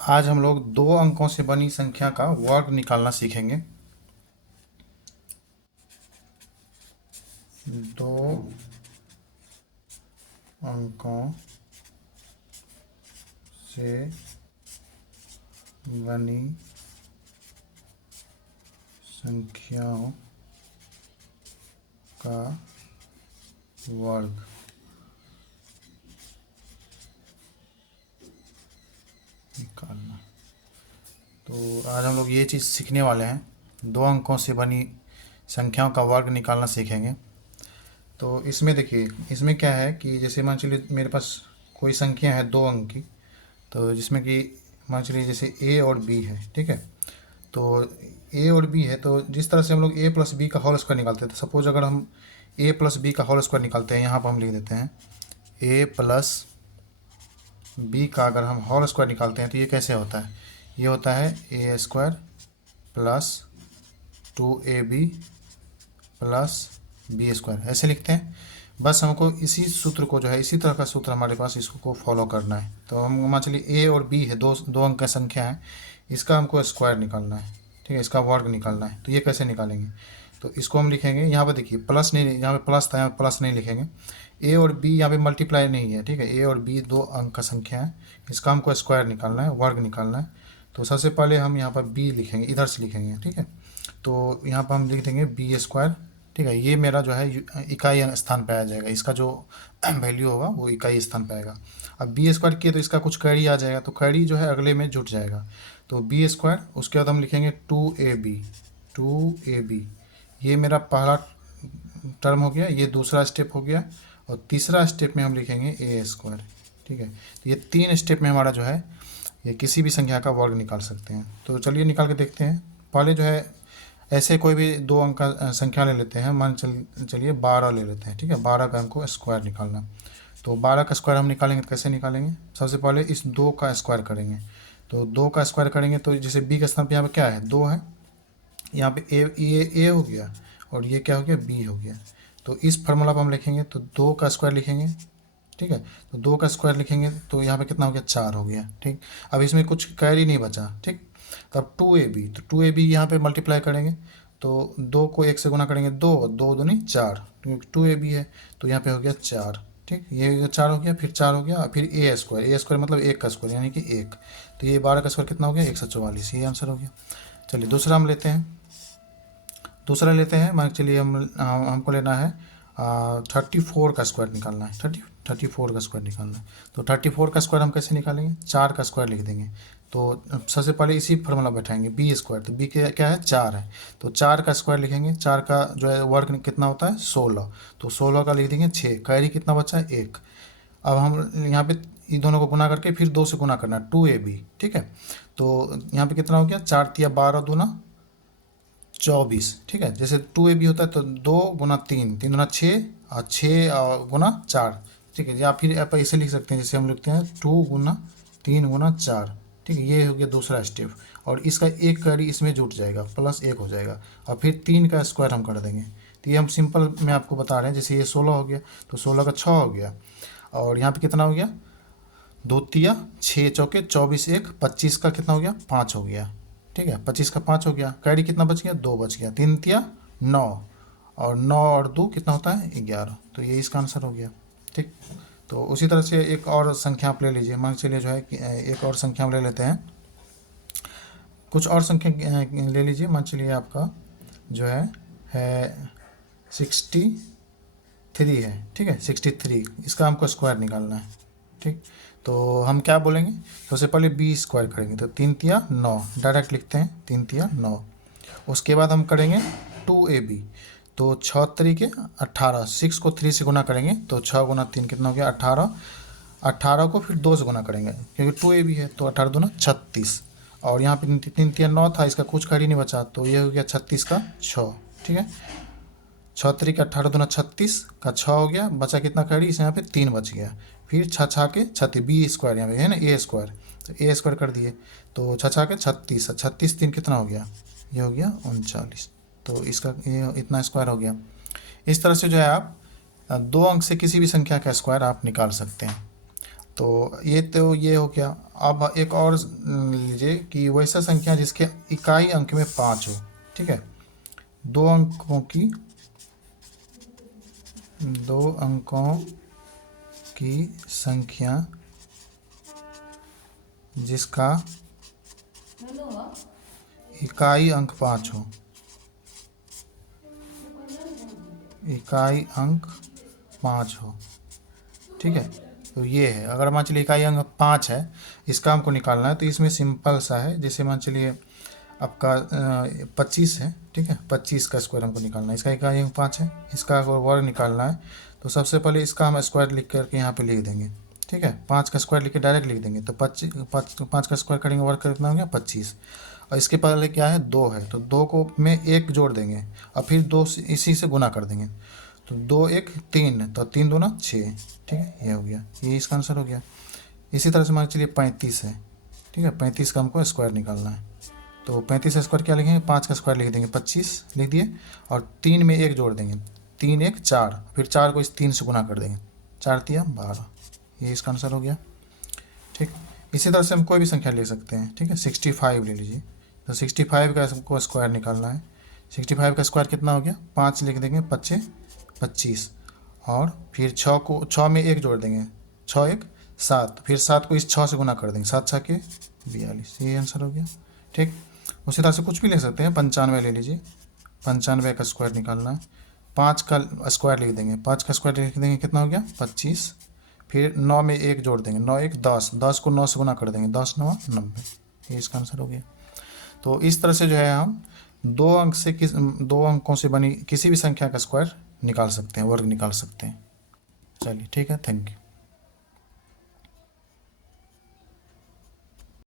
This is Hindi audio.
आज हम लोग 2 अंकों से बनी संख्या का वर्ग निकालना सीखेंगे। 2 अंकों से बनी संख्याओं का वर्ग निकालना। तो आज हम लोग ये चीज़ सीखने वाले हैं, 2 अंकों से बनी संख्याओं का वर्ग निकालना सीखेंगे। तो इसमें देखिए, इसमें क्या है कि जैसे मान चलिए मेरे पास कोई संख्या है 2 अंक की, तो जिसमें कि मान चलिए जैसे ए और बी है, ठीक है। तो ए और बी है, तो जिस तरह से हम लोग ए प्लस बी का होल स्क्वायर निकालते हैं, तो सपोज अगर हम ए प्लस बी का होल स्क्वायर निकालते हैं, यहाँ पर हम लिख देते हैं ए प्लस बी का अगर हम होल स्क्वायर निकालते हैं तो ये कैसे होता है, ये होता है a square plus 2ab plus b square, ऐसे लिखते हैं। बस हमको इसी सूत्र को जो है, इसी तरह का सूत्र हमारे पास, इसको फॉलो करना है। तो हम मान चलिए ए और बी है, दो अंक का संख्या है, इसका हमको स्क्वायर निकालना है, ठीक है, इसका वर्ग निकालना है। तो ये कैसे निकालेंगे, तो इसको हम लिखेंगे, यहाँ पर देखिए प्लस नहीं, यहाँ पे प्लस था, यहाँ प्लस नहीं लिखेंगे। ए और बी यहाँ पे मल्टीप्लाई नहीं है, ठीक है, ए और बी 2 अंक का संख्या है, इसका हमको स्क्वायर निकालना है, वर्ग निकालना है। तो सबसे पहले हम यहाँ पर बी लिखेंगे, इधर से लिखेंगे, ठीक है। तो यहाँ पर हम लिख देंगे बी स्क्वायर, ठीक है। ये मेरा जो है इकाई स्थान पे आ जाएगा, इसका जो वैल्यू होगा वो इकाई स्थान पे आएगा। अब बी स्क्वायर किए तो इसका कुछ कैरी आ जाएगा, तो कैरी जो है अगले में जुट जाएगा। तो बी स्क्वायर, उसके बाद हम लिखेंगे 2ab, ये मेरा पहला टर्म हो गया, ये दूसरा स्टेप हो गया, और तीसरा स्टेप में हम लिखेंगे ए स्क्वायर, ठीक है। तो ये 3 स्टेप में हमारा जो है ये किसी भी संख्या का वर्ग निकाल सकते हैं। तो चलिए निकाल के देखते हैं। पहले जो है ऐसे कोई भी 2 अंक का संख्या ले लेते हैं, मान चलिए 12 ले लेते हैं, ठीक है। 12 का हमको स्क्वायर निकालना। तो 12 का स्क्वायर हम निकालेंगे तो कैसे निकालेंगे, सबसे पहले इस 2 का स्क्वायर करेंगे। तो 2 का स्क्वायर करेंगे तो जैसे बी का स्थान पे यहाँ पे क्या है, 2 है, यहाँ पे ए हो गया, और ये क्या हो गया, बी हो गया। तो इस फार्मूला पर हम लिखेंगे तो 2 का स्क्वायर लिखेंगे, ठीक है। तो 2 का स्क्वायर लिखेंगे तो यहाँ पे कितना हो गया, 4 हो गया, ठीक। अब इसमें कुछ कैरी नहीं बचा, ठीक। तब 2ab, तो 2ab यहाँ पे मल्टीप्लाई करेंगे, तो 2 को 1 से गुना करेंगे, 2 2 दूनी 4, क्योंकि 2ab है, तो यहाँ पे हो गया 4, ठीक। ये 4 हो गया, फिर 4 हो गया, फिर ए स्क्वायर मतलब 1 का स्क्वायर यानी कि 1। तो ये 12 का स्क्वायर कितना हो गया, 144, ये आंसर हो गया। चलिए दूसरा हम लेते हैं, दूसरा लेते हैं, मान चलिए हमको लेना है 34 का स्क्वायर निकालना है, 34 का स्क्वायर निकालना है। तो 34 का स्क्वायर हम कैसे निकालेंगे, 4 का स्क्वायर लिख देंगे। तो सबसे पहले इसी फार्मूला बैठाएंगे, बी स्क्वायर, तो बी क्या है, 4 है, तो 4 का स्क्वायर लिखेंगे। 4 का जो है वर्ग कितना होता है, 16, तो 16 का लिख देंगे 6, कैरी कितना बचा है, 1। अब हम यहाँ पे इन दोनों को गुना करके फिर 2 से गुना करना है, 2ab, ठीक है। तो यहाँ पे कितना हो गया, 4 तिया 12 दूना 24, ठीक है। जैसे 2ab होता है तो 2 गुना 3, 3 गुना 6, और 6 गुना 4, ठीक है। या फिर आप ऐसे लिख सकते हैं, जैसे हम लिखते हैं 2 गुना 3 गुना 4, ठीक है। ये हो गया दूसरा स्टेप, और इसका एक कैरी इसमें जुट जाएगा, प्लस 1 हो जाएगा, और फिर 3 का स्क्वायर हम कर देंगे। तो ये हम सिंपल में आपको बता रहे हैं, जैसे ये 16 हो गया, तो 16 का 6 हो गया, और यहाँ पे कितना हो गया, 2 तिया 6 चौके 24, 1 25 का कितना हो गया, 5 हो गया, ठीक है। 25 का 5 हो गया, कैरी कितना बच गया, 2 बच गया, 3 तिया 9, और 9 और 2 कितना होता है, 11। तो ये इसका आंसर हो गया, ठीक। तो उसी तरह से एक और संख्या आप ले लीजिए, मान चलिए जो है कि एक और संख्या हम ले लेते हैं, कुछ और संख्या ले लीजिए। मान चलिए आपका जो है 63 है, ठीक है, 63, इसका हमको स्क्वायर निकालना है, ठीक। तो हम क्या बोलेंगे, सबसे पहले बी स्क्वायर करेंगे, तो 3 तिया 9, डायरेक्ट लिखते हैं 3 तिया 9। उसके बाद हम करेंगे 2ab, तो 6 तरीके 18, 6 को 3 से गुना करेंगे, तो 6 गुना 3 कितना हो गया, 18, 18 को फिर 2 से गुना करेंगे, क्योंकि 2ab है, तो 18 दूना 36, और यहाँ पे 3 तिया 9 था, इसका कुछ कैरी नहीं बचा, तो ये हो गया 36 का 6, ठीक है। 6 तरीके 18 दूना 36 का 6 हो गया, बचा कितना कैरी, इस यहाँ पे 3 बच गया, फिर 6 के 36, बी स्क्वायर यहाँ पे है ना, ए स्क्वायर, तो ए स्क्वायर कर दिए, तो 6 के 36, 36 3 कितना हो गया, ये हो गया 39। तो इसका ये इतना स्क्वायर हो गया। इस तरह से जो है आप 2 अंक से किसी भी संख्या का स्क्वायर आप निकाल सकते हैं। तो ये हो गया। अब एक और लीजिए कि वैसा संख्या जिसके इकाई अंक में 5 हो, ठीक है, दो अंकों की संख्या जिसका इकाई अंक 5 हो, इकाई अंक 5 हो, ठीक है। तो ये है, अगर मान चलिए इकाई अंक 5 है, इसका हमको निकालना है, तो इसमें सिंपल सा है, जैसे मान चलिए आपका 25 है, ठीक है, 25 का स्क्वायर हमको निकालना है, इसका इकाई अंक 5 है, इसका अगर वर्ग निकालना है तो सबसे पहले इसका हम स्क्वायर लिख करके यहाँ पे लिख देंगे, ठीक है, 5 का स्क्वायर लिख के डायरेक्ट लिख देंगे, तो 5 का स्क्वायर करेंगे, वर्ग कितना हो गया 25। और इसके पहले क्या है 2 है, तो 2 को में 1 जोड़ देंगे और फिर 2 इसी से गुना कर देंगे, तो 2 1 3, तो 3 2 6, ठीक है, ये हो गया, ये इसका आंसर हो गया। इसी तरह से मान चलिए 35 है, ठीक है, 35 का हमको स्क्वायर निकालना है, तो 35 का स्क्वायर क्या लिखेंगे, 5 का स्क्वायर लिख देंगे 25 लिख दिए, और 3 में 1 जोड़ देंगे, 3 1 4, फिर 4 को इस 3 से गुना कर देंगे, 4 3 12, ये इसका आंसर हो गया, ठीक। इसी तरह से हम कोई भी संख्या ले सकते हैं, ठीक है, 65 ले लीजिए, तो 65 का हमको स्क्वायर निकालना है, 65 का स्क्वायर कितना हो गया, 5 लिख देंगे, 5 25, और फिर 6 में 1 जोड़ देंगे, 6 1 7, फिर 7 को इस 6 से गुना कर देंगे, 7 6 के 42, ये आंसर हो गया, ठीक। उसी तरह से कुछ भी ले सकते हैं, 95 ले लीजिए, 95 का स्क्वायर निकालना है, 5 का स्क्वायर लिख देंगे, 5 का स्क्वायर लिख देंगे, कितना हो गया 25, फिर 9 में 1 जोड़ देंगे, 9 1 10, 10 को 9 से गुना कर देंगे, 10 9 90, ये इसका आंसर हो गया। तो इस तरह से जो है हम 2 अंकों से बनी किसी भी संख्या का स्क्वायर निकाल सकते हैं, वर्ग निकाल सकते हैं। चलिए ठीक है, थैंक यू।